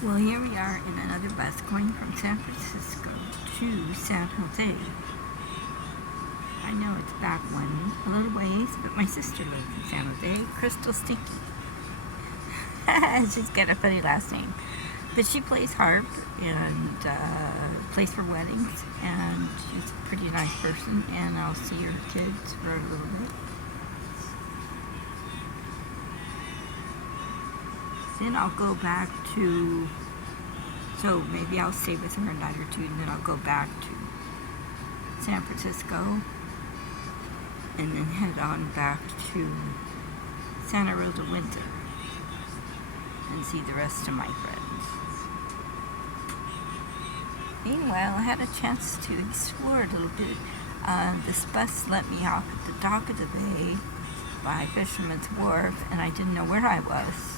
Well, here we are in another bus going from San Francisco to San Jose. I know it's back one a little ways, but my sister lives in San Jose, Crystal Stinky. She's got a funny last name. But she plays harp and plays for weddings, and she's a pretty nice person, and I'll see her kids for a little bit. Then I'll go back to, so maybe I'll stay with her a night or two, and then I'll go back to San Francisco, and then head on back to Santa Rosa, Windsor, and see the rest of my friends. Meanwhile, I had a chance to explore a little bit. This bus let me off at the dock of the bay by Fisherman's Wharf, and I didn't know where I was.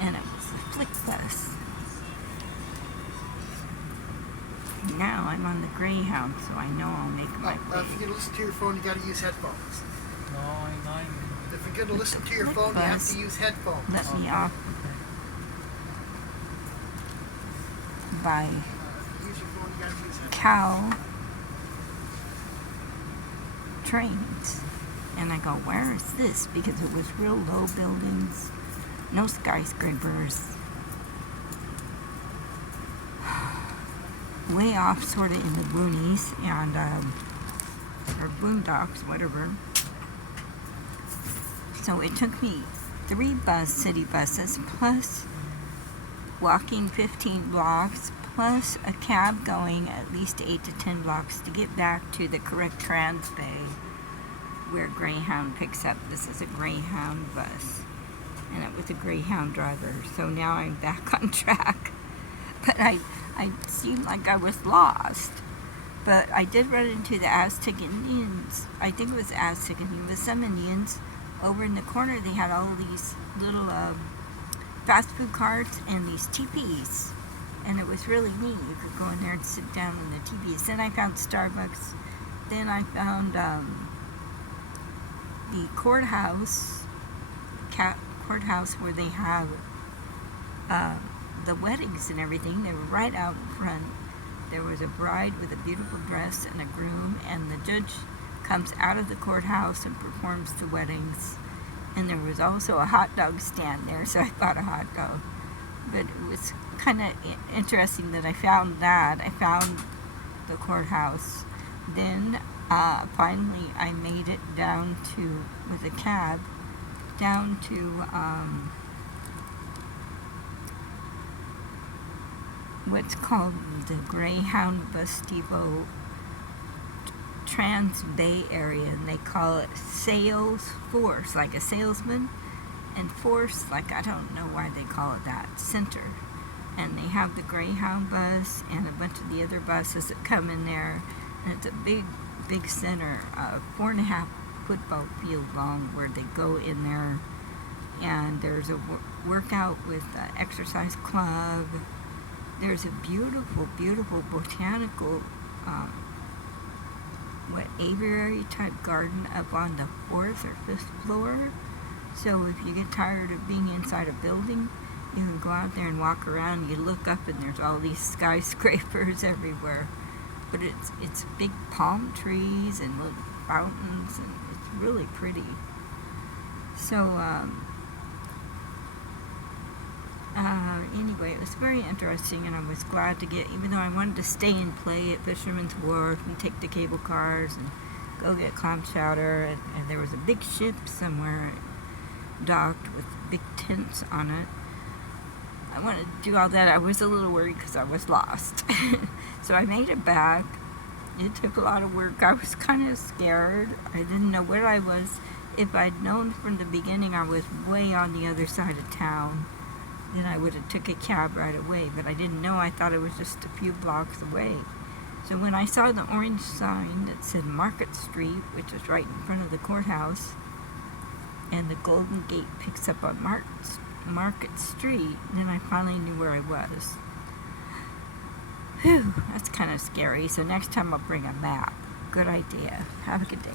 And it was a FlixBus. Now I'm on the Greyhound, so I know I'll make my If you're going to listen to your phone, you got to use headphones. No, I'm not. If you're going to listen to your phone, you have to use headphones. Let me off by Use your phone, you got to use headphones. Cal trains. And I go, where is this? Because it was real low buildings. No skyscrapers. Way off, sort of in the boonies and or boondocks, whatever. So it took me 3 city buses plus walking 15 blocks plus a cab going at least 8 to 10 blocks to get back to the correct Transbay where Greyhound picks up. This is a Greyhound bus. And it was a Greyhound driver, so now I'm back on track. But I seemed like I was lost. But I did run into the Aztec Indians. I think it was Aztec Indians. With some Indians over in the corner, they had all these little fast food carts and these teepees. And it was really neat. You could go in there and sit down in the teepees. Then I found Starbucks. Then I found the courthouse where they have the weddings and everything. They were right out in front. There was a bride with a beautiful dress and a groom, and the judge comes out of the courthouse and performs the weddings. And there was also a hot dog stand there, so I bought a hot dog. But it was kind of interesting that I found that. I found the courthouse. Then finally I made it down to, with a cab, down to what's called the Greyhound Bus Depot Transbay area, and they call it Sales Force, like a salesman, and Force, like I don't know why they call it that, center. And they have the Greyhound bus and a bunch of the other buses that come in there, and it's a big center, 4.5 football field long, where they go in there, and there's a workout with the exercise club. There's a beautiful botanical aviary type garden up on the 4th or 5th floor. So if you get tired of being inside a building, you can go out there and walk around. You look up and there's all these skyscrapers everywhere, but it's big palm trees and little fountains, and it's really pretty. So anyway, it was very interesting, and I was glad to get, even though I wanted to stay and play at Fisherman's Wharf and take the cable cars and go get clam chowder, and there was a big ship somewhere docked with big tents on it. I wanted to do all that. I was a little worried because I was lost. So I made it back. It took a lot of work. I was kind of scared. I didn't know where I was. If I'd known from the beginning I was way on the other side of town, then I would have took a cab right away. But I didn't know. I thought it was just a few blocks away. So when I saw the orange sign that said Market Street, which was right in front of the courthouse, and the Golden Gate picks up on Market Street, then I finally knew where I was. Whew, that's kind of scary. So next time I'll bring a map. Good idea. Have a good day.